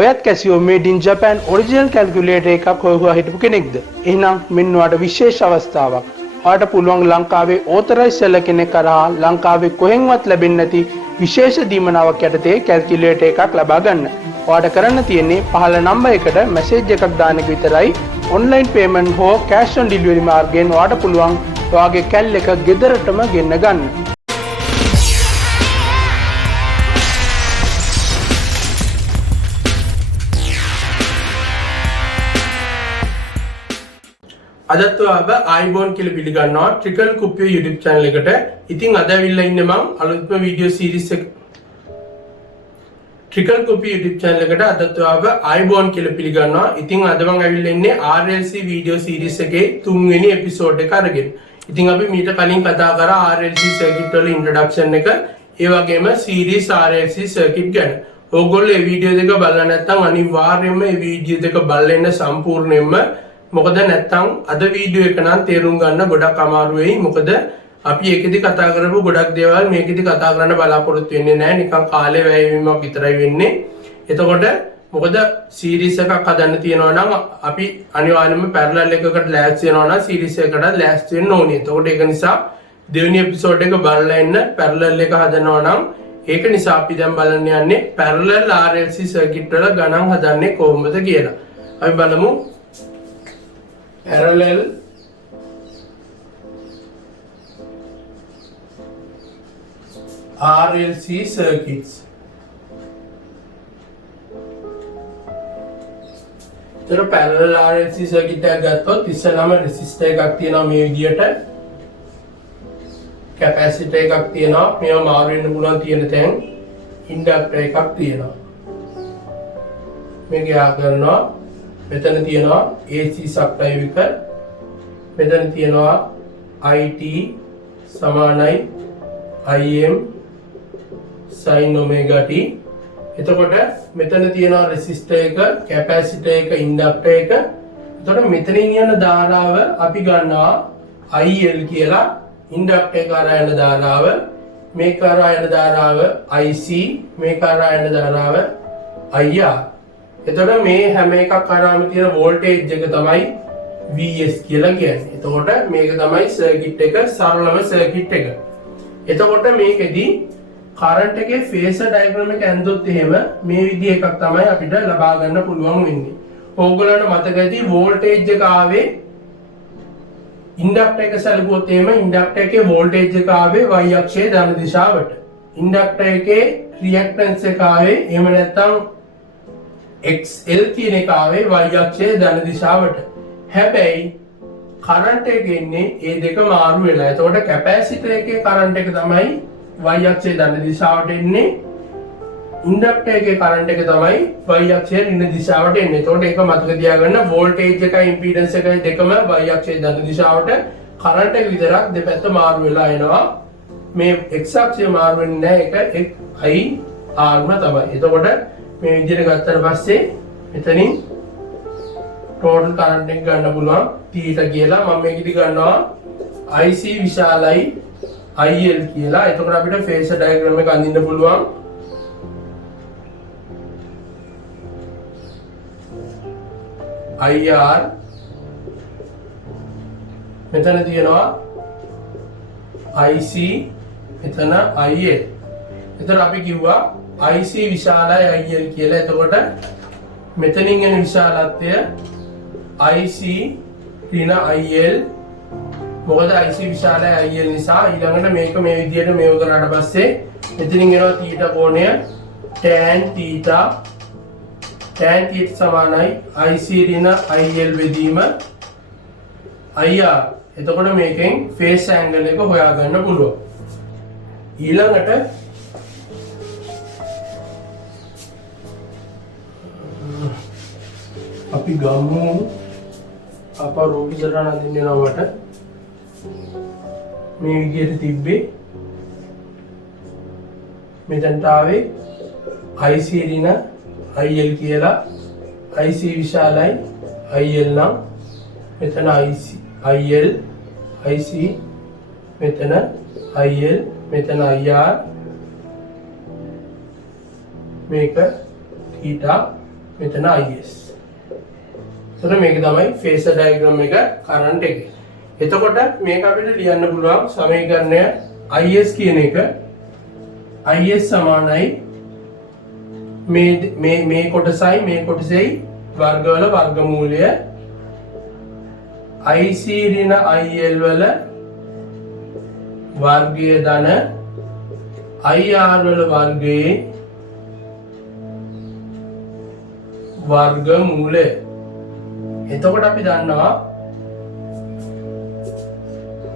ඔයත් කැසියෝ මේඩ් ඉන් Japan original calculator එකක් හොයුවා හිටපු කෙනෙක්ද? එහෙනම් මෙන්න ඔයාලට විශේෂ අවස්ථාවක්. ඔයාලට පුළුවන් ලංකාවේ ඕතරයිස් සෙල්ලර් කෙනෙක් කරා ලංකාවේ කොහෙන්වත් ලැබෙන්නේ නැති විශේෂ දීමනාවක් යටතේ කැල්කියුලේටර් එකක් ලබා ගන්න. ඔයාලට කරන්න තියෙන්නේ පහළ නම්බර් එකට මැසේජ් එකක් දාන එක විතරයි. ඔන්ලයින් පේමන්ට් හෝ කෑෂ් ඔන් ඩෙලිවරි මාර්ගයෙන් ඔයාලට පුළුවන් ඔයාගේ කැල් එක ගෙදරටම ගෙන්න ගන්න. අදත් ඔයාව iBone කියලා පිළිගන්නවා ට්‍රිකල් කුප්පිය YouTube channel එකට. ඉතින් අද ඇවිල්ලා ඉන්නේ මම අලුත්ම වීඩියෝ සීරීස් එක ට්‍රිකල් කුප්පිය YouTube channel එකට අදත් ඔයාව iBone කියලා පිළිගන්නවා. ඉතින් අද මම ඇවිල්ලා ඉන්නේ RLC වීඩියෝ සීරීස් එකේ 3 වෙනි එපිසෝඩ් එක අරගෙන. ඉතින් අපි මීට කලින් කතා කරා RLC සර්කිට් වල ඉන්ට්‍රොඩක්ෂන් එක, ඒ වගේම සීරීස් RLC සර්කිට් ගැන. ඕගොල්ලෝ මේ වීඩියෝ දෙක බලලා නැත්නම් අනිවාර්යයෙන්ම මේ වීඩියෝ දෙක බලලා ඉන්න සම්පූර්ණයෙන්ම. මොකද නැත්තම් අද වීඩියෝ එක නම් තේරුම් ගන්න ගොඩක් අමාරු වෙයි. මොකද අපි ඒකෙදි කතා කරපු ගොඩක් දේවල් මේකෙදි කතා කරන්න බලාපොරොත්තු වෙන්නේ නැහැ. නිකන් කාලේ වැය වීමක් විතරයි වෙන්නේ. එතකොට මොකද සීරීස් එකක් හදන්න තියෙනවා නම් අපි අනිවාර්යයෙන්ම පැරලල් එකකට ලෑස්ති වෙනවා නම් සීරීස් එකකට ලෑස්ති වෙන්න ඕනේ. එතකොට ඒක නිසා දෙවෙනි එපිසෝඩ් එක බලලා ඉන්න පැරලල් එක හදනවා නම් ඒක නිසා අපි දැන් බලන්න යන්නේ පැරලල් RLC සර්කිට් වල ගණන් හදන්නේ කොහොමද කියලා. අපි බලමු. Parallel RLC circuits. तर parallel RLC circuit එකක් ගත්තොත් ඉස්සෙල්ලාම resistor එකක් තියෙනවා මේ විදියට, capacitor එකක් තියෙනවා, මේවා මාරු වෙන්න පුළුවන් තියෙන තැන්, inductor එකක් තියෙනවා. මේක යා කරනවා. මෙතන තියෙනවා AC supply එක, මෙතන තියෙනවා IT සමානයි Im sin omega t. එතකොට මෙතන තියෙනවා resistor එක, capacitor එක, inductor එක. එතකොට මෙතනින් යන ධාරාව අපි ගන්නවා IL කියලා, inductor එක කරා යන ධාරාව, මේ කරා යන ධාරාව IC, මේ කරා යන ධාරාව IR. එතකොට මේ හැම එකක් කරාම තියෙන වෝල්ටේජ් එක තමයි VS කියලා කියන්නේ. එතකොට මේක තමයි සර්කිට් එක, සරලම සර්කිට් එක. එතකොට මේකෙදි කරන්ට් එකේ ෆේසර් ඩයග්‍රෑම් එක ඇඳුත් එහෙම මේ විදිහ එකක් තමයි අපිට ලබා ගන්න පුළුවන් වෙන්නේ. ඕගොල්ලන්ට මතක ඇති වෝල්ටේජ් එක ආවේ ඉන්ඩක්ටර් එක සැලකුවොත් එහෙම ඉන්ඩක්ටර් එකේ වෝල්ටේජ් එක ආවේ y අක්ෂයේ ධන දිශාවට. ඉන්ඩක්ටර් එකේ රියැක්ටන්ස් එක ආවේ එහෙම නැත්නම් XL කියන එක ආවේ y අක්ෂයේ ධන දිශාවට. හැබැයි කරන්ට් එක එන්නේ ඒ දෙක මාරු වෙලා. එතකොට කැපැසිටර් එකේ කරන්ට් එක තමයි y අක්ෂයේ ධන දිශාවට එන්නේ. ඉන්ඩක්ටර් එකේ කරන්ට් එක තමයි y අක්ෂයේ ඍණ දිශාවට එන්නේ. එතකොට ඒක මතක තියාගන්න, වෝල්ටේජ් එකයි ඉම්පීඩන්ස් එකයි දෙකම y අක්ෂයේ ධන දිශාවට, කරන්ට් එක විතරක් දෙපැත්ත මාරු වෙලා එනවා. මේ x අක්ෂය මාරු වෙන්නේ නැහැ. ඒක IR ම තමයි. එතකොට මේ විදිහට ගත්තට පස්සේ මෙතනින් ටෝටල් කරන්ට් එක ගන්න පුළුවන් θීටා කියලා. මම මේකෙදි ගන්නවා IC විශාලයි IL කියලා. එතකොට අපිට ෆේසර් ඩයග්‍රෑම් එක අඳින්න පුළුවන්. IR මෙතන තියෙනවා IC, මෙතන IL. එතකොට අපි කිව්වා IC විශාලයි IL කියලා. එතකොට මෙතනින් එන විශාලත්වය IC ඍණ IL. මොකද IC විශාලයි IL නිසා. ඊළඟට මේක මේ විදිහට මේව කරාට පස්සේ මෙතනින් එනවා θීටා කෝණය tan θීටා. tan θීටා සමානයි IC ඍණ IL බෙදීම IR. එතකොට මේකෙන් ෆේස් ඇන්ගල් එක හොයාගන්න පුළුවන්. ඊළඟට අපි ගමු අපා රෝගී සටහන අඳින්න යනවට මේ විදිහට තිබ්බේ. මෙතනට ආවේ IC ඍණ IL කියලා. IC විශාලයි IL නම් මෙතන IL IC, මෙතන IL, මෙතන IR, මේක θීටා මෙතන IS. එතකොට මේක තමයි phasor diagram එක current එක. එතකොට මේක අපිට ලියන්න පුළුවන් සමීකරණය IS කියන එක IS සමානයි මේ කොටසයි වර්ගවල වර්ගමූලය IC ඍණ IL වල වර්ගය ධන IR වල වර්ගයේ වර්ගමූලය. එතකොට අපි දන්නවා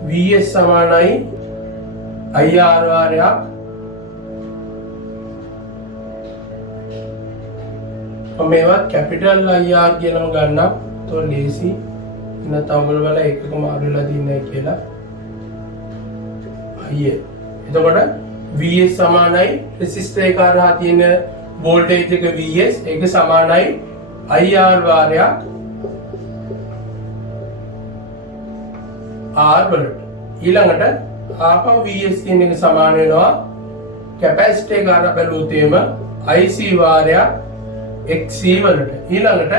VS සමානයි IR වාරයක් මේවත් කැපිටල් IR කියලාම ගන්නම්. તો ලේසි නැත්නම් වල එකක මාරු වෙලා තියන්නේ කියලා. IL. එතකොට VS සමානයි රෙසිස්ටර් එක හරහා තියෙන වෝල්ටේජ් එක VS ඒක සමානයි IR වාරයක් R වලට. ඊළඟට ආපහු VS කියන එක සමාන වෙනවා කැපැසිටර් එක හරහා බැලුවොත් එහෙම IC වාරයක් XC වලට. ඊළඟට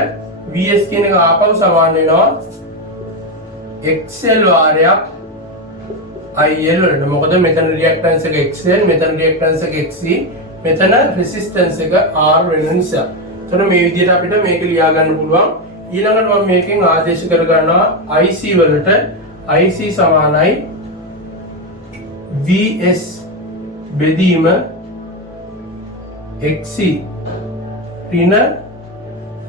VS කියන එක ආපහු සමාන වෙනවා XL වාරයක් IL වලට. මොකද මෙතන රියැක්ටන්ස් එක XL, මෙතන රියැක්ටන්ස් එක XC, මෙතන රෙසිස්ටන්ස් එක R වෙන නිසා. එතකොට මේ විදිහට අපිට මේක ලියා ගන්න පුළුවන්. ඊළඟට මම මේකෙන් ආදේශ කර ගන්නවා IC වලට IC සමානයි VS බෙදීම XC ඍණ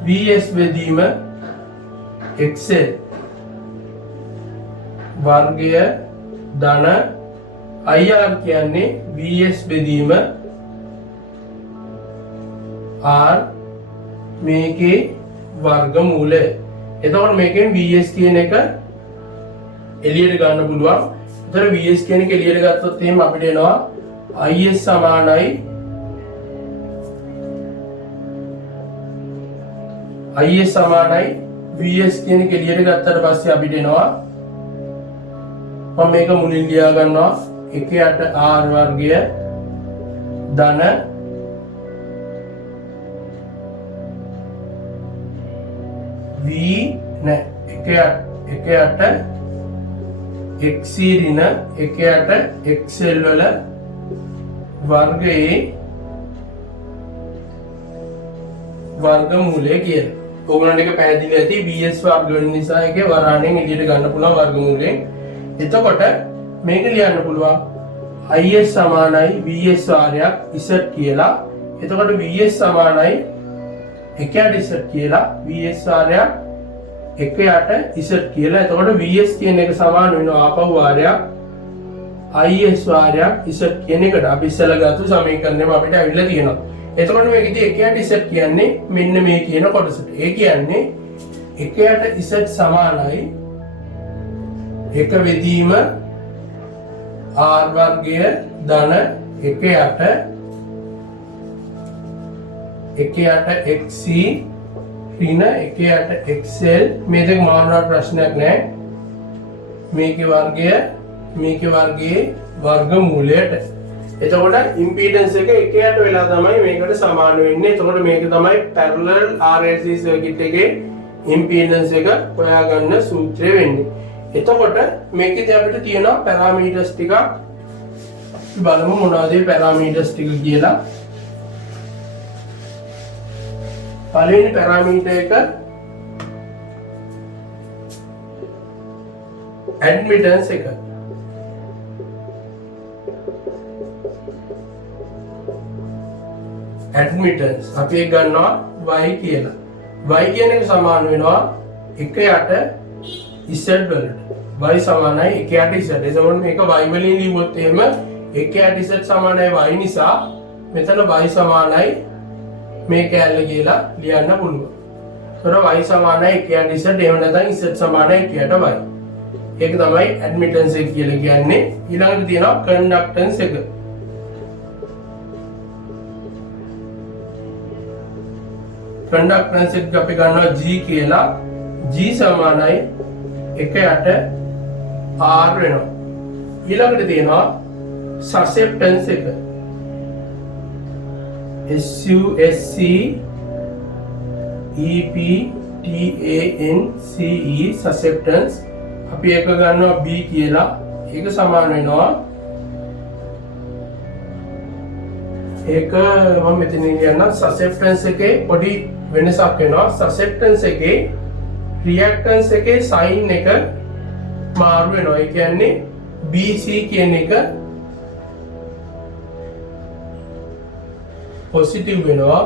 VS බෙදීම XL වර්ගය ධන IR කියන්නේ VS බෙදීම R මේකේ වර්ගමූලය. එතකොට මේකෙන් VS කියන එක එළියට ගන්න පුළුවන්. එතකොට VS කියන එක එළියට ගත්තොත් එහෙනම් අපිට එනවා IS සමානයි VS කියන එක එළියට ගත්තට පස්සේ අපිට එනවා මම මේක මුලින් ලියා ගන්නවා 1/8 R වර්ගය ධන V නෑ 1/8 XC ඍණ 1/8 XL වල වර්ගයේ වර්ගමූලය කියලා. ඕගොල්ලන්ට එක පැහැදිලි ඇති VS වර්ග වෙන නිසා ඒකේ වරාණයෙන් එළියට ගන්න පුළුවන් වර්ගමූලයෙන්. එතකොට මේක ලියන්න පුළුවන් IS සමානයි VS වාරයක් Z කියලා. එතකොට VS සමානයි 1/8 Z කියලා. VS වාරයක් 1/8 Z කියලා. එතකොට VS කියන එක සමාන වෙනවා ආපහු වාරයක් IS වාරයක් Z කියන එකට. අපි ඉස්සෙල්ලා ගත්ත සමීකරණයම අපිට අවිල්ලා තියෙනවා. එතකොට මේකෙදි 1/8 Z කියන්නේ මෙන්න මේ කියන කොටසට. ඒ කියන්නේ 1/8 Z සමානයි එක වෙදීම R වර්ගය ධන 1/8 XC ඍණ 1/8 XL මේ දෙක මාරුනාට ප්‍රශ්නයක් නැහැ. මේකේ වර්ගයේ වර්ගමූලයට. එතකොට ඉම්පීඩන්ස් එක 1/8 වෙලා තමයි මේකට සමාන වෙන්නේ. එතකොට මේක තමයි පැරලල් RLC සර්කිට් එකේ ඉම්පීඩන්ස් එක හොයාගන්න සූත්‍රය වෙන්නේ. එතකොට මේකෙදී අපිට තියෙනවා පැරාමීටර්ස් ටිකක්. බලමු මොනවද මේ පැරාමීටර්ස් ටික කියලා. පළවෙනි පැරාමීටර් එක ඇඩ්මිටන්ස් එක. ඇඩ්මිටන්ස් අපි ඒක ගන්නවා y කියලා. y කියන එක සමාන වෙනවා 1/8 Z වලට. y සමානයි 1/8 Z. එතකොට මේක y වලින් ලියුවොත් එහෙම 1/8 Z සමානයි y නිසා මෙතන y සමානයි මේ කැලේ කියලා ලියන්න පුළුවන්. එතකොට y සමානයි 1/8 Z. එහෙම නැත්නම් Z සමානයි 1/8 y. ඒක තමයි ඇඩ්මිටන්ස් එක කියලා කියන්නේ. ඊළඟට තියෙනවා කන්ඩක්ටන්ස් එක. කන්ඩක්ටන්ස් එක අපි ගන්නවා G කියලා. G සමානයි 1/8 R වෙනවා. ඊළඟට තියෙනවා සසෙප්ටන්ස් එක. SUSC EPTANCE susceptance අපි එක ගන්නවා B කියලා ඒක සමාන වෙනවා ඒක මම මෙතන කියන්න susceptance එකේ පොඩි වෙනසක් වෙනවා susceptance එකේ reactance එකේ sign එක මාරු වෙනවා ඒ කියන්නේ BC කියන එක positive වෙනවා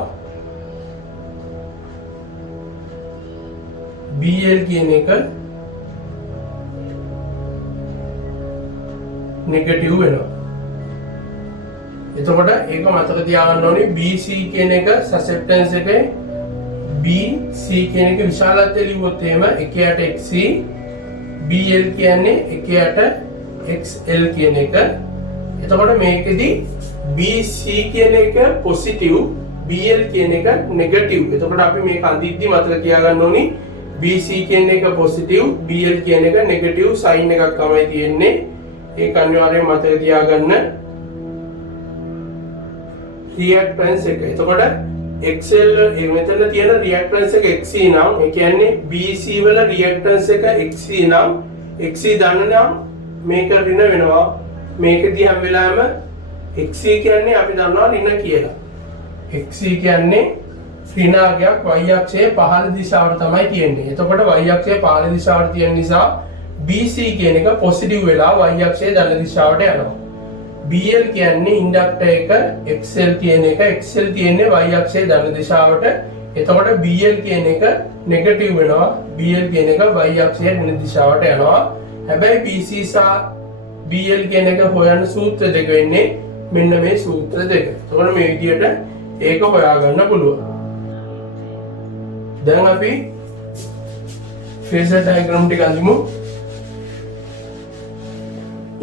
BL කියන එක negative වෙනවා එතකොට ඒක මතක තියාගන්න ඕනේ BC කියන එක susceptance එකේ BC කියන එක විශාලත්වය ලියුවොත් එහෙම 1යට XC BL කියන්නේ 1යට XL කියන එක එතකොට මේකෙදි BC කියන එක positive BL කියන එක negative එතකොට අපි මේක අඳිද්දි මතක තියාගන්න ඕනේ BC කියන එක positive BL කියන එක negative sign එකක් තමයි තියෙන්නේ ඒක අනිවාර්යයෙන් මතක තියාගන්න reactance එක. එතකොට XL මෙතන තියෙන reactance එක XC නම් ඒ කියන්නේ BC වල reactance එක XC නම් XC දන්න නම් මේක ඍණ වෙනවා. මේකදී හැම වෙලාවෙම XC කියන්නේ අපි දන්නවා ඍණ කියලා. XC කියන්නේ ඍණාගයක් y අක්ෂයේ පහළ දිශාවට තමයි තියෙන්නේ. එතකොට y අක්ෂයේ පහළ දිශාවට තියෙන නිසා BC කියන එක positive වෙලා y අක්ෂයේ ධන දිශාවට යනවා. BL කියන්නේ ඉන්ඩක්ටර් එක XL කියන එක XL තියෙන්නේ y අක්ෂයේ ධන දිශාවට. එතකොට BL කියන එක නෙගටිව් වෙනවා. BL කියන එක y අක්ෂයේ ඍණ දිශාවට යනවා. හැබැයි BC සහ BL කියන එක හොයන්න සූත්‍ර දෙක වෙන්නේ මෙන්න මේ සූත්‍ර දෙක. එතකොට මේ විදිහට ඒක හොයාගන්න පුළුවන්. දැන් අපි phasor diagram ටික අඳිමු.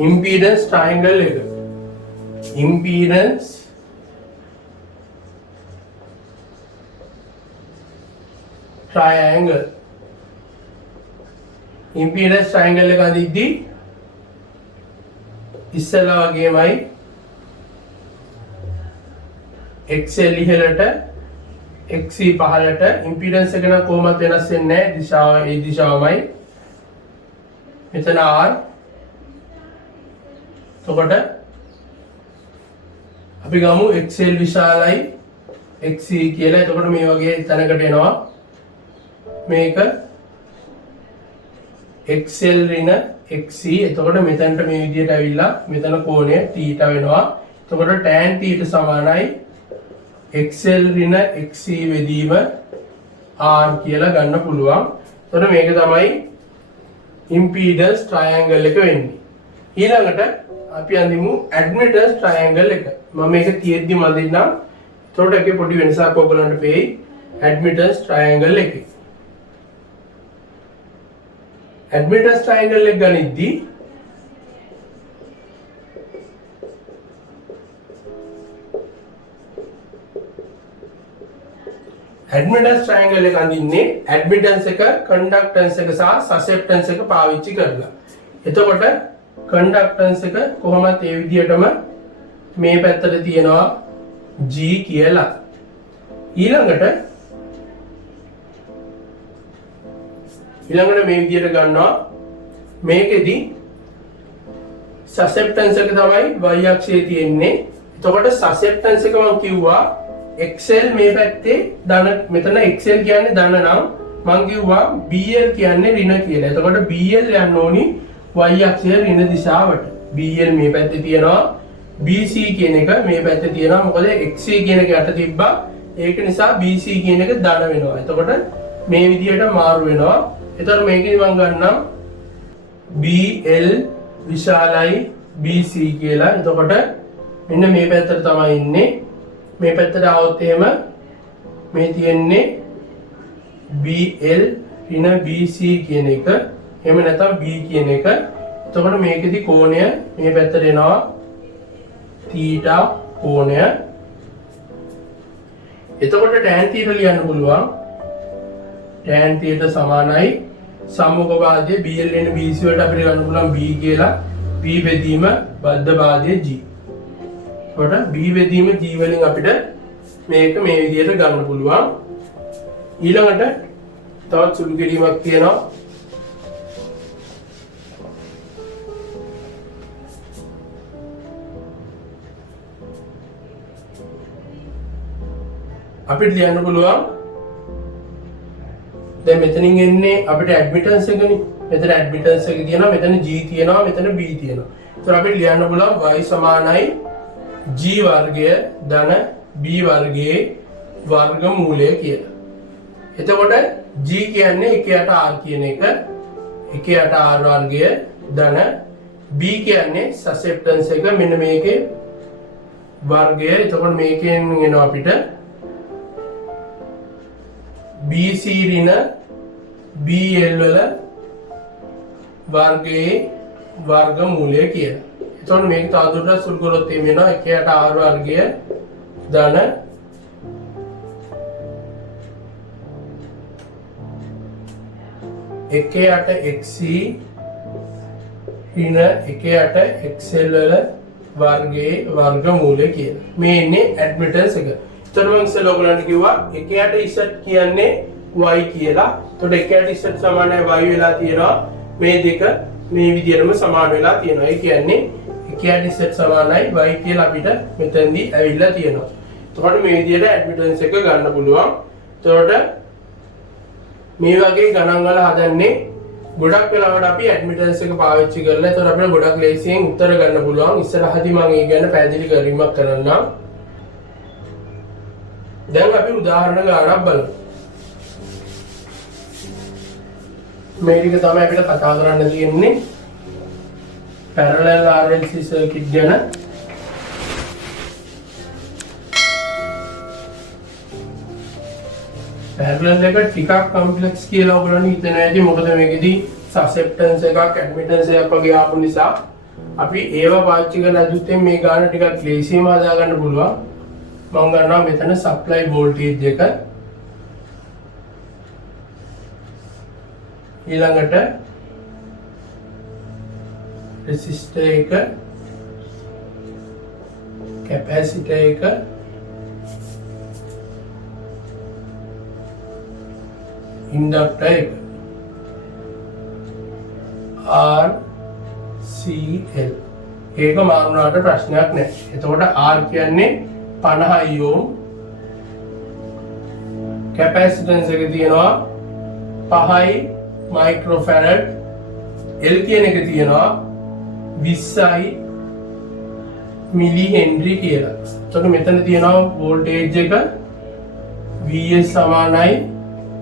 impedance triangle එක. impedance triangle එක අඳිද්දි ඉස්සෙල්ලා වගේමයි XL ඉහළට XC පහළට impedance එක නම් කොහොමද වෙනස් වෙන්නේ නැහැ දිශාව ඒ දිශාවමයි මෙතන R එතකොට අපි ගමු XL විශාලයි XC කියලා එතකොට මේ වගේ තැනකට එනවා මේක XL ඍණ XC එතකොට මෙතනට මේ විදිහට ඇවිල්ලා මෙතන කෝණය θ වෙනවා එතකොට tan θ සමානයි XL ඍණ XC වෙදීම R කියලා ගන්න පුළුවන්. එතකොට මේක තමයි impedance triangle එක වෙන්නේ. ඊළඟට අපි අඳිමු admittance triangle එක. මම මේක තියෙද්දි මදින්නම්. එතකොට ඒකේ පොඩි වෙනසක් ඔයගලන්ට වෙයි admittance triangle එකේ. admittance triangle එක ගනිද්දි admittance triangle එක අඳින්නේ admittance එක conductance එක සහ susceptance එක පාවිච්චි කරලා. එතකොට conductance එක කොහොමද ඒ විදිහටම මේ පැත්තට තියෙනවා G කියලා. ඊළඟට මේ විදිහට ගන්නවා මේකෙදි susceptance එක තමයි y අක්ෂයේ තියෙන්නේ. එතකොට susceptance එක මම කිව්වා XL මේ පැත්තේ ධන මෙතන XL කියන්නේ ධන නම් මම කිව්වා BL කියන්නේ ඍණ කියලා. එතකොට BL යන්න ඕනි y අක්ෂයේ ඍණ දිශාවට. BL මේ පැත්තේ තියෙනවා BC කියන එක මේ පැත්තේ තියෙනවා මොකද XC කියන එක යට තිබ්බා. ඒක නිසා BC කියන එක ධන වෙනවා. එතකොට මේ විදිහට මාරු වෙනවා. එතකොට මේකෙදි මම ගන්නම් BL විශාලයි BC කියලා. එතකොට මෙන්න මේ පැත්තට තමයි ඉන්නේ. මේ පැත්තට આવොත් එහෙම මේ තියෙන්නේ BL ඍණ BC කියන එක. එහෙම නැත්නම් B කියන එක. එතකොට මේකෙදි කෝණය මේ පැත්තට එනවා θ කෝණය. එතකොට tan θ ලියන්න පුළුවන්. tan θ සමානයි සම්මුඛ බාධය BL ඍණ BC වලට අපිට ගන්න පුළුවන් B කියලා. B බෙදීම බද්ධ බාධය G. එතකොට B බෙදීම G වලින් අපිට මේක මේ විදිහට ගන්න පුළුවන්. ඊළඟට තවත් සුළු කිරීමක් තියෙනවා. අපිට ලියන්න පුළුවන් දැන් මෙතනින් එන්නේ අපිට ඇඩ්මිටන්ස් එකනේ. මෙතන ඇඩ්මිටන්ස් එක තියෙනවා, මෙතන G තියෙනවා, මෙතන B තියෙනවා. ඒතර අපිට ලියන්න පුළුවන් y සමානයි G වර්ගය ධන B වර්ගයේ වර්ගමූලය කියලා. එතකොට G කියන්නේ 1/8 r කියන එක, 1/8 r වර්ගය ධන B කියන්නේ සසෙප්ටන්ස් එක මෙන්න මේකේ වර්ගය. එතකොට මේකෙන් එනවා අපිට BC ඍණ BL වල වර්ගයේ වර්ගමූලය කියලා. එතකොට මේක තවදුරටත් සුළු කරොත් එමෙනවා 1/8 r වර්ගය ධන එකේ 8 xc ඍණ එකේ 8 xl වල වර්ගයේ වර්ගමූලය කියලා. මේ ඉන්නේ ඇඩ්මිටන්ස් එක. එතකොට මම ඉස්සෙල්ලා ඔයගලන්ට කිව්වා එකේ 8 z කියන්නේ y කියලා. එතකොට එකේ 8 z සමානයි y වෙලා තියෙනවා. මේ දෙක මේ විදිහටම සමාන වෙලා තියෙනවා. ඒ කියන්නේ එකේ 8 z සමානයි y කියලා අපිට මෙතනදී ඇවිල්ලා තියෙනවා. එතකොට මේ විදිහට ඇඩ්මිටන්ස් එක ගන්න පුළුවන්. එතකොට මේ වගේ ගණන් වල හදන්නේ ගොඩක් වෙලාවට අපි ඇඩ්මිටන්ස් එක පාවිච්චි කරලා ඒතර අපිට ගොඩක් ලේසියෙන් උත්තර ගන්න පුළුවන්. ඉස්සරහදී මම ඒ ගැන පැහැදිලි කිරීමක් කරන්නම්. දැන් අපි උදාහරණ ගානක් බලමු. මේ ටික තමයි අපිට කතා කරන්න තියෙන්නේ parallel RLC circuit ගැන. parallel එක ටිකක් කම්ප්ලෙක්ස් කියලා ඔයගොල්ලෝ හිතනවා ඇති. මොකද මේකෙදි සසෙප්ටන්ස් එකක් ඇඩ්මිටන්ස් එකක් වගේ ආපු නිසා අපි ඒව පාවිච්චි කරලා අදුත්තෙන් මේ ගාන ටිකක් ලේසියෙන්ම හදා ගන්න පුළුවන්. මම ගන්නවා මෙතන සප්ලයි වෝල්ටේජ් එක, ඊළඟට රෙසිස්ටර් එක, කැපැසිටර් එක, ඉන්ඩක්ටර් එක, RCL. ඒක මාරුනාට ප්‍රශ්නයක් නැහැ. එතකොට R කියන්නේ 50 ohm, කැපැසිටන්ස් එක තියෙනවා 5 microfarad, L කියන එක තියෙනවා 20 millihenry කියලා. එතකොට මෙතන තියෙනවා වෝල්ටේජ් එක VS සමානයි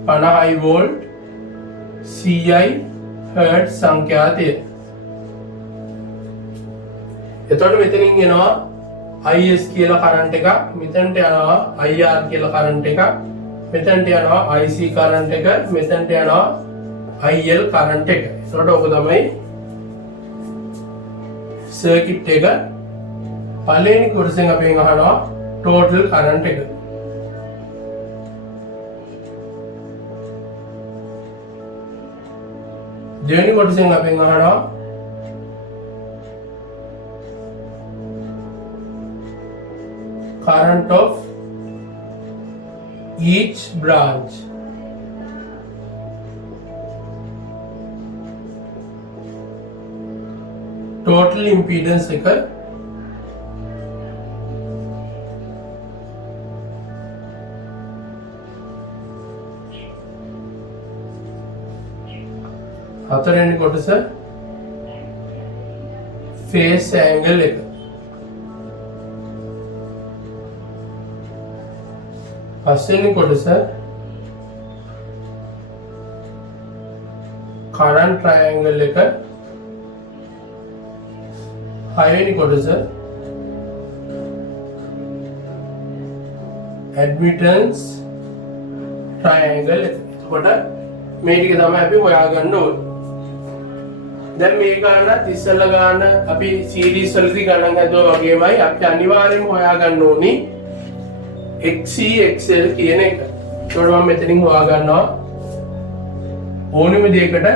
50 volt CI hertz සංඛ්‍යාතය. එතකොට මෙතනින් එනවා IS කියලා කරන්ට් එකක්, මෙතනට යනවා IR කියලා කරන්ට් එකක්, මෙතනට යනවා IC කරන්ට් එක, මෙතනට යනවා IL කරන්ට් එක. එතකොට ඔක තමයි සර්කිට් එක. පළවෙනි කොටසෙන් අපෙන් අහනවා ටෝටල් කරන්ට් එක. දෙවෙනි කොටසෙන් අපෙන් අහනවා current of each branch. Total impedance එක හතරවෙනි කොටස phase angle එක. පස්වෙනි කොටස current triangle එක. හයවෙනි කොටස admittance triangle එක. එතකොට මේ ටික තමයි අපි හොයාගන්න ඕනේ. දැන් මේ ගානත් ඉස්සෙල්ලා ගාන අපි සීරීස් වලදී ගණන් හදුවා වගේමයි අපි අනිවාර්යයෙන්ම හොයාගන්න ඕනේ XC XL කියන එක. ඒකට මම මෙතනින් හොයාගන්නවා ඕනෙම දෙයකට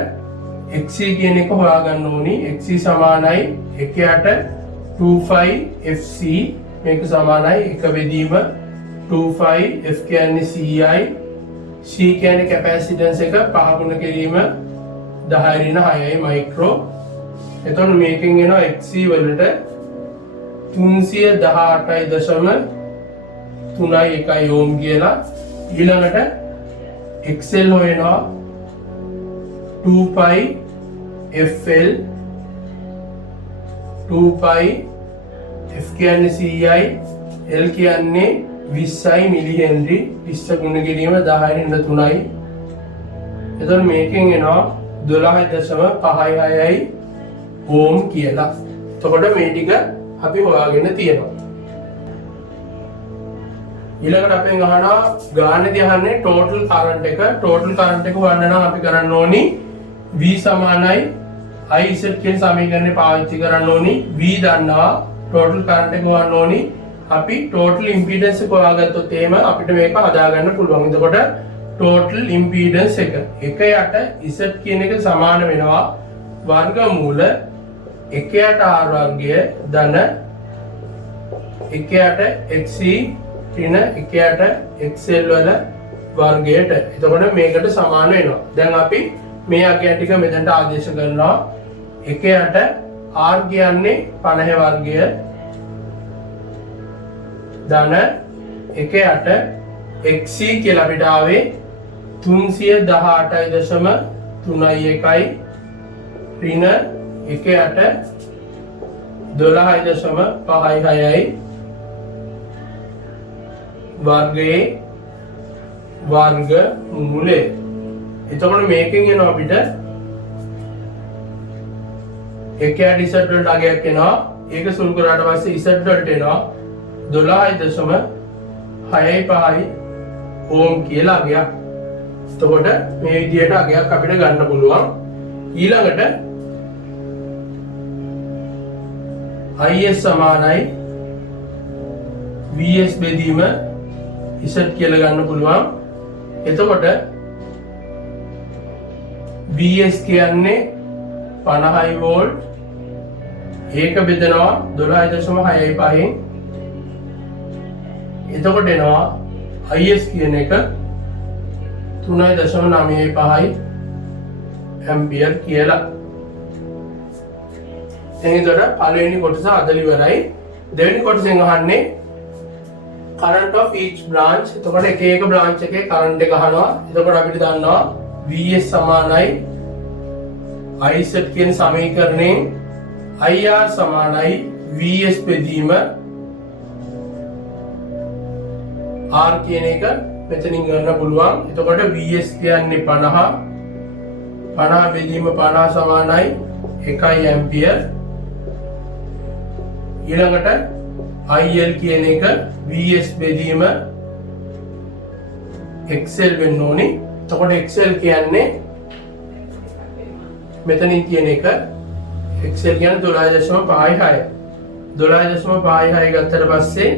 XC කියන එක හොයාගන්න ඕනි. XC සමානයි 1/8 25 FC. මේක සමානයි එක බෙදීම 25 F කියන්නේ CI, C C කියන්නේ කැපැසිටන්ස් එක 5 ගුණ කිරීම 10^6 මයික්‍රෝ. එතකොට මේකෙන් එනවා XC වලට 318.31 ඕම් කියලා. ඊළඟට XL හොයනවා 2π FL 2π F කියන්නේ CI L කියන්නේ 20යි මිලි හෙන්රි 20 ගුණ කිරීම 10^3යි. එතකොට මේකෙන් එනවා 12.56 ඕම් කියලා. එතකොට මේ ටික අපි හොයාගෙන තියෙනවා. ඊළඟට අපෙන් අහනවා ගානේදී අහන්නේ ටෝටල් කරන්ට් එක. ටෝටල් කරන්ට් එක හොයන්න නම් අපි කරන්න ඕනි V සමානයි IZ කියන සමීකරණය පාවිච්චි කරන්න ඕනි. V දන්නවා ටෝටල් කරන්ට් එක හොයන්න ඕනි. අපි ටෝටල් ඉම්පීඩන්ස් එක හොයාගත්තොත් එහෙම අපිට මේක හදාගන්න පුළුවන්. එතකොට ටෝටල් ඉම්පීඩන්ස් එක 1යට Z කියන එක සමාන වෙනවා වර්ගමූල 1යට R වර්ගය ධන 1යට XC ඍණ 1යට XL වල වර්ගයට. එතකොට මේකට සමාන වෙනවා. දැන් අපි මේ අගයන් ටික මෙතනට ආදේශ කරනවා. 1යට R කියන්නේ 50 වර්ගය ධන 1යට XC කියලා අපිට ආවේ 318.31 ඍණ 1යට 12.56 වර්ගයේ වර්ග මූලය. එතකොට මේකෙන් එනවා අපිට 1යට Z වලට අගයක් එනවා. ඒක සුළු කරාට පස්සේ Z වලට එනවා 12.65 ඕම් කියලා අගයක්. එතකොට මේ විදිහට අගයක් අපිට ගන්න පුළුවන්. ඊළඟට IS සමානයි VS බෙදීම Z කියලා ගන්න පුළුවන්. එතකොට VS කියන්නේ 50 වෝල්ට්. ඒක බෙදනවා 12.65න්. එතකොට එනවා IS කියන එක 3.95 ඇම්පියර් කියලා. එතකොට පළවෙනි කොටස අදලි ඉවරයි. දෙවෙනි කොටසෙන් අහන්නේ current of each branch. එතකොට එක එක branch එකේ current එක අහනවා. එතකොට අපිට දන්නවා VS සමානයි IZ කියන සමීකරණයෙන් IR සමානයි VS බෙදීම R කියන එක මෙතනින් ගන්න පුළුවන්. එතකොට VS කියන්නේ 50 බෙදීම 50 සමානයි 1 ඇම්පියර්. ඊළඟට IL කියන එක VS බෙදීම XL වෙන්න ඕනි. එතකොට XL කියන්නේ මෙතනින් කියන එක XL කියන්නේ 12.56. 12.56 ගත්තට පස්සේ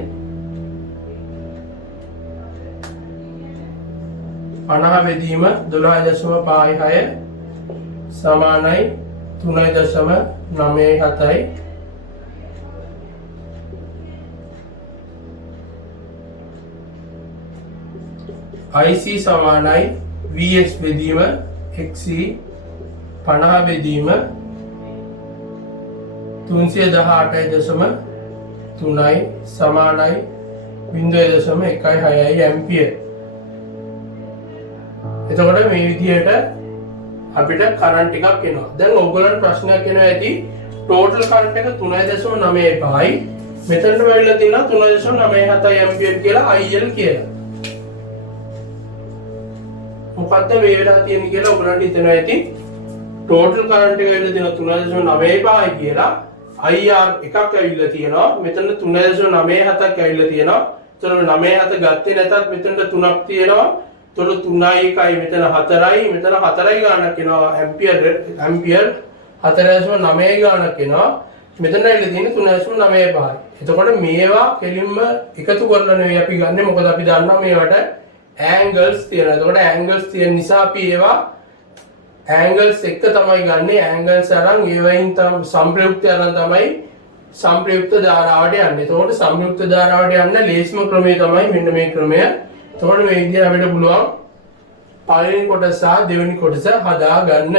50 බෙදීම 12.56 සමානයි 3.97යි. IC සමානයි VS බෙදීම XC 50 බෙදීම 318.3යි සමානයි 0.16 ඇම්පියර්. එතකොට මේ විදිහට අපිට කරන්ට් ටිකක් එනවා. දැන් ඔයගොල්ලන්ට ප්‍රශ්නයක් එනවා ඇති ටෝටල් කරන්ට් එක 3.95යි. මෙතනට වෙලා තියෙනවා 3.97 ඇම්පියර් කියලා IL කියලා. මොකද්ද මේ වෙලා තියෙන්නේ කියලා ඔයගොල්ලන්ට හිතනවා ඇති. ටෝටල් කරන්ට් එක වෙලා තියෙනවා 3.95යි කියලා. IR එකක් ඇවිල්ලා තියෙනවා. මෙතන 3.97ක් ඇවිල්ලා තියෙනවා. එතකොට 97 ගත්තේ නැතත් මෙතනට 3ක් තියෙනවා. එතකොට 3යි 1යි මෙතන 4යි මෙතන 4යි ගානක් එනවා ඇම්පියර් 4.9යි ගානක් එනවා. මෙතන ඇවිල්ලා තියෙන්නේ 3.95යි. එතකොට මේවා කෙලින්ම එකතු කරලා නෙවෙයි අපි ගන්නෙ. මොකද අපි දන්නවා මේවට angles තියෙනවා. එතකොට angles තියෙන නිසා අපි ඒවා angles එක තමයි ගන්නෙ. angles අරන් ඒවයින් තම සම්ප්‍රයුක්තය අරන් තමයි සම්ප්‍රයුක්ත ධාරාවට යන්නේ. එතකොට සම්ප්‍රයුක්ත ධාරාවට යන්න ලේසිම ක්‍රමය තමයි මෙන්න මේ ක්‍රමය. එතකොට මේ විදිහට අපිට පුළුවන් පළවෙනි කොටස සහ දෙවෙනි කොටස හදා ගන්න.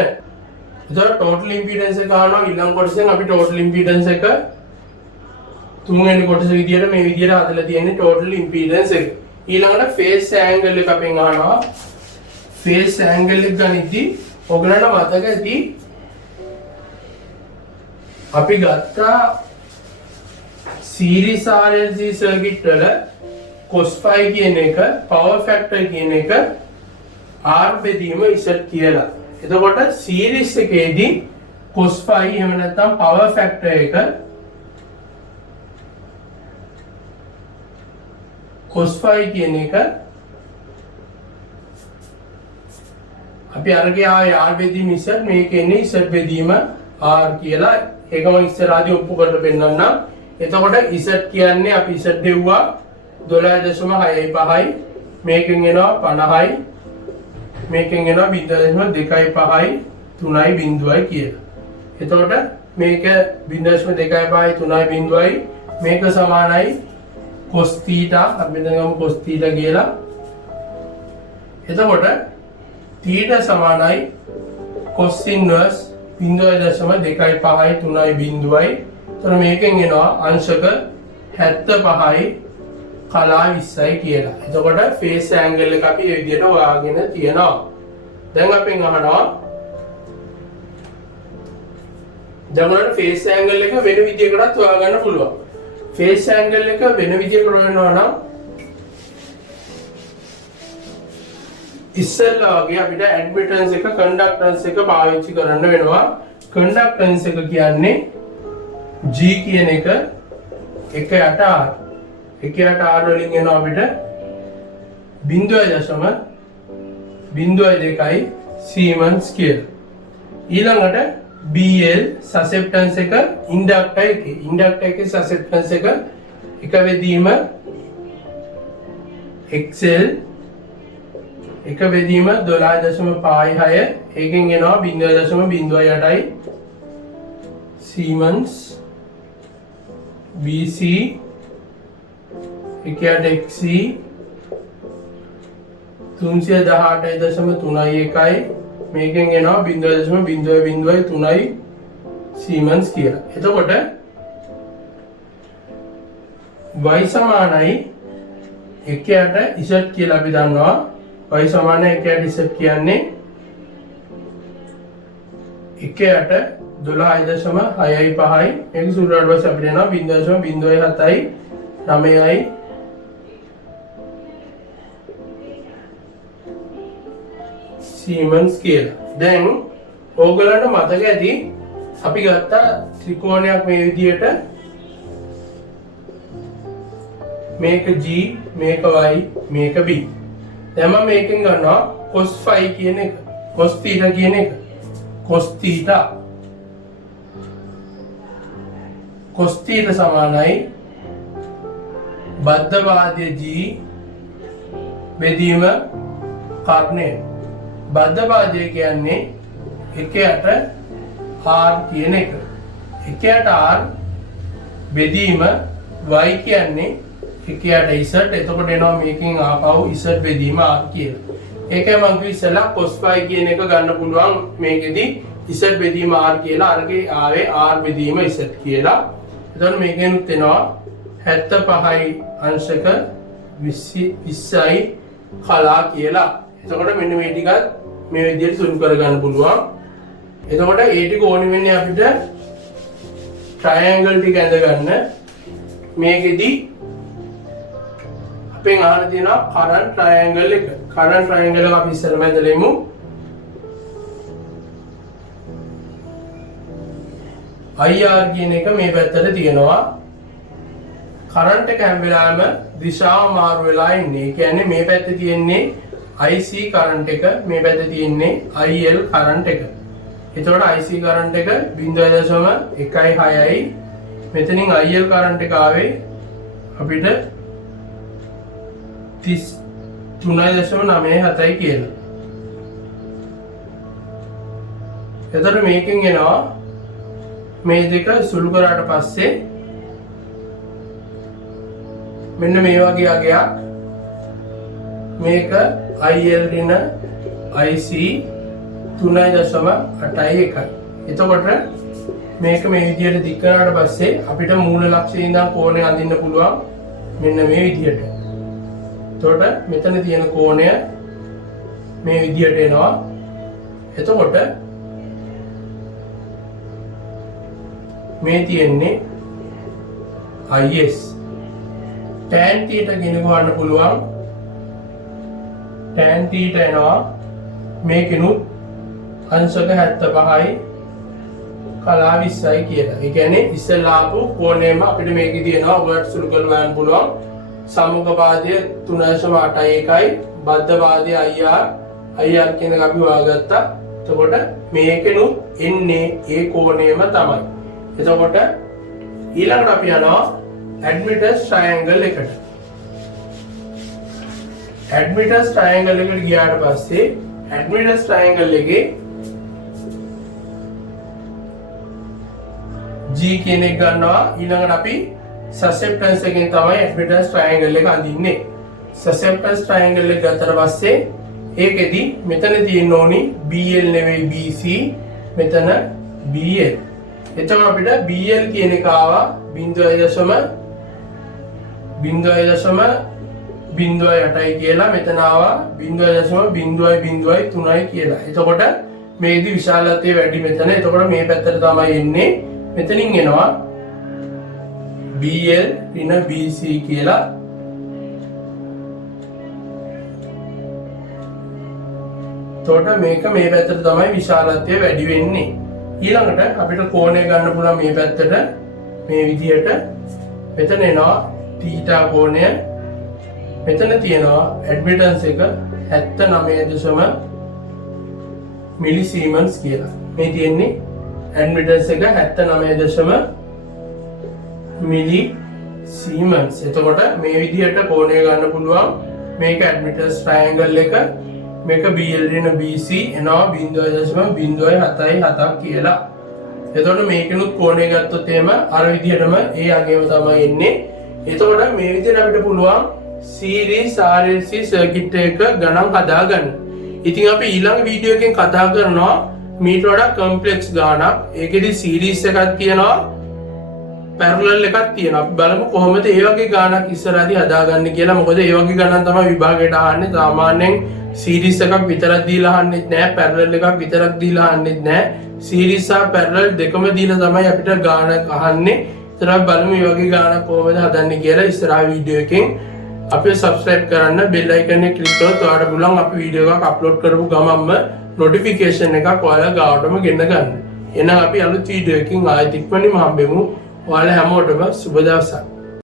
එතකොට total impedance එක ගන්නවා ඊළඟ කොටසෙන් අපි total impedance එක තුන්වෙනි කොටස විදියට මේ විදියට හදලා තියෙන්නේ total impedance එක. ඊළඟට phase angle එක අපෙන් අහනවා. phase angle එක ගනිද්දී ඔයගලන්ට මතක ඇති අපි ගත්තා series RLC circuit වල cos phi කියන එක power factor කියන එක R බෙදීම Z කියලා. එතකොට series එකේදී cos phi එහෙම නැත්නම් power factor එක cos phi කියන එක අපි අරගේ ආයේ R බෙදීම Z මේකේ ඉන්නේ Z බෙදීම R කියලා. ඒකම ඉස්සරහදී ඔප්පු කරලා පෙන්නන්නම්. එතකොට Z කියන්නේ අපි Z දෙව්වා 12.65යි මේකෙන් එනවා 50යි මේකෙන් එනවා 0.25යි 3යි බිඳුවයි කියලා. එතකොට මේක 0.25යි 3යි බිඳුවයි මේක සමානයි cos θ අපි දැන් cos θ කියලා. එතකොට θ සමානයි cos inverse 0.25යි 3යි බිඳුවයි. එතකොට මේකෙන් එනවා අංශක 75යි කලා 20යි කියලා. එතකොට phase angle එක අපි මේ විදිහට හොයාගෙන තියෙනවා. දැන් අපෙන් අහනවා දැන් උනට phase angle එක වෙන විදිහකටත් හොයාගන්න පුළුවන්. phase angle එක වෙන විදිහකට හොයනවා නම් ඉස්සෙල්ලා වගේ අපිට admittance එක conductance එක පාවිච්චි කරන්න වෙනවා. conductance එක කියන්නේ G කියන එක 1/8R 1/8R වලින් එනවා අපිට 0.02 Siemens කියලා. ඊළඟට BL susceptance එක inductor එකේ susceptance එක එක බෙදීම XL එක බෙදීම 12.56 ඒකෙන් එනවා 0.08යි Siemens BC එකයට XC 318.31යි මේකෙන් එනවා 0.003යි Siemens කියලා. එතකොට y සමානයි 1ට z කියලා අපි දන්නවා. y සමානයි 1ට z කියන්නේ 1ට 12.65යි මේක සූත්‍රයට පස්සේ අපිට එනවා 0.07යි 9යි Siemens කියලා. දැන් ඕගලන්ට මතක ඇති අපි ගත්ත ත්‍රිකෝණයක් මේ විදිහට මේක G මේක Y මේක B. දැන් මම මේකෙන් ගන්නවා cos phi කියන එක cos theta කියන එක cos theta සමානයි බද්ධ වාද්‍ය G බෙදීම කර්ණය. බද්ධ වාද්‍ය කියන්නේ 1/8 R කියන එක. 1/8 R බෙදීම y කියන්නේ 1/8 z. එතකොට එනවා මේකෙන් ආපහු z බෙදීම R කියලා. ඒකයි මම කිව්වේ ඉස්සෙල්ලා cos phi කියන එක ගන්න පුළුවන් මේකෙදි z බෙදීම R කියලා. අරගේ ආවේ R බෙදීම z කියලා. එතකොට මේකෙනුත් එනවා 75යි අංශක 20යි කලා කියලා. එතකොට මෙන්න මේ ටිකත් මේ විදිහට සුළු කරගන්න පුළුවන්. එතකොට ඒ ටික ඕනි වෙන්නේ අපිට ට්‍රයැන්ගල් ටික ඇඳගන්න. මේකෙදි අපෙන් අහන්න තියෙනවා කරන්ට් ට්‍රයැන්ගල් එක. කරන්ට් ට්‍රයැන්ගල් එක අපි ඉස්සරම ඇඳලෙමු. IR කියන එක මේ පැත්තට තියෙනවා. කරන්ට් එක හැම වෙලාවෙම දිශාව මාරු වෙලා ඉන්නේ. ඒ කියන්නේ මේ පැත්තේ තියෙන්නේ IC කරන්ට් එක, මේ පැත්තේ තියෙන්නේ IL කරන්ට් එක. එතකොට IC කරන්ට් එක 0.16යි. මෙතනින් IL කරන්ට් එක ආවේ අපිට 33.97යි කියලා. එතකොට මේකෙන් එනවා මේ දෙක සුළු කරාට පස්සේ මෙන්න මේ වගේ අගයක් මේක IL ඍණ IC 3.81. එතකොට මේක මේ විදිහට දික් කරාට පස්සේ අපිට මූල ලක්ෂයේ ඉඳන් කෝණය අඳින්න පුළුවන් මෙන්න මේ විදිහට. එතකොට මෙතන තියෙන කෝණය මේ විදිහට එනවා. එතකොට මේ තියෙන්නේ IS tan theta ගෙන ගන්න පුළුවන්. tan theta එනවා මේකිනුත් අංශක 75යි කලා 20යි කියලා. ඒ කියන්නේ ඉස්සෙල්ලා ආපු කෝණයම අපිට මේකේ තියෙනවා ඔයාලට සුළු කරලා බලන්න පුළුවන්. සම්මුඛ පාදය 3.81යි බද්ධ පාදය IR කියන එක අපි හොයාගත්තා. එතකොට මේකෙනුත් එන්නේ ඒ කෝණයම තමයි. එතකොට ඊළඟට අපි යනවා ඇඩ්මිටන්ස් ට්‍රයැන්ගල් එකට. ඇඩ්මිටන්ස් ට්‍රයැන්ගල් එකට ගියාට පස්සේ ඇඩ්මිටන්ස් ට්‍රයැන්ගල් එකේ G කියන එක ගන්නවා. ඊළඟට අපි සසෙප්ටන්ස් එකෙන් තමයි ඇඩ්මිටන්ස් ට්‍රයැන්ගල් එක අඳින්නේ. සසෙප්ටන්ස් ට්‍රයැන්ගල් එක ගත්තට පස්සේ ඒකෙදි මෙතන තියෙන්න ඕනි BL නෙවෙයි BC, මෙතන BL. එතකොට අපිට BL කියන එක ආවා 0.08යි කියලා. මෙතන ආවා 0.003යි කියලා. එතකොට මේකෙදි විශාලත්වය වැඩි මෙතන. එතකොට මේ පැත්තට තමයි එන්නේ. මෙතනින් එනවා BL ඍණ BC කියලා. එතකොට මේක මේ පැත්තට තමයි විශාලත්වය වැඩි වෙන්නේ. ඊළඟට අපිට කෝණය ගන්න පුළුවන් මේ පැත්තට මේ විදිහට. මෙතන එනවා θ කෝණය. මෙතන තියෙනවා ඇඩ්මිටන්ස් එක 79 මිලිසීමන්ස් කියලා. මේ තියෙන්නේ ඇඩ්මිටන්ස් එක 79 මිලිසීමන්ස්. එතකොට මේ විදිහට කෝණය ගන්න පුළුවන්. මේක ඇඩ්මිටන්ස් ට්‍රයැන්ගල් එක. මේක BL ඍණ BC එනවා 0.077ක් කියලා. එතකොට මේකෙනුත් කෝණය ගත්තොත් එහෙම අර විදිහටම ඒ අගේම තමයි එන්නේ. එතකොට මේ විදිහට අපිට පුළුවන් සීරීස් RLC සර්කිට් එක ගණන් හදාගන්න. ඉතින් අපි ඊළඟ වීඩියෝ එකෙන් කතා කරනවා මීට වඩා කම්ප්ලෙක්ස් ගානක්. ඒකෙදි සීරීස් එකක් තියෙනවා පැරලල් එකක් තියෙනවා. අපි බලමු කොහොමද ඒ වගේ ගානක් ඉස්සරහදී හදාගන්න කියලා. මොකද ඒ වගේ ගණන් තමයි විභාගයට අහන්නේ. සාමාන්‍යයෙන් සීරීස් එකක් විතරක් දීලා අහන්නෙත් නැහැ, පැරලල් එකක් විතරක් දීලා අහන්නෙත් නැහැ. සීරීස් සහ පැරලල් දෙකම දීලා තමයි අපිට ගානක් අහන්නේ. ඉතින් අපි බලමු මේ වගේ ගානක් කොහොමද හදන්නේ කියලා. ඉස්සරහ වීඩියෝ එකෙන් අපි සබ්ස්ක්‍රයිබ් කරන්න, බෙල් අයිකන් එක ක්ලික් කරොත් ඔයාලට පුළුවන් අපි වීඩියෝ එකක් අප්ලෝඩ් කරපු ගමන්ම නොටිෆිකේෂන් එකක් ඔයාලා ගාවටම ගෙන්න ගන්න. එහෙනම් අපි අලුත් වීඩියෝ එකකින් ආයෙත් ඉක්මනින්ම හම්බෙමු. ඔයාලා හැමෝටම සුබ දවසක්.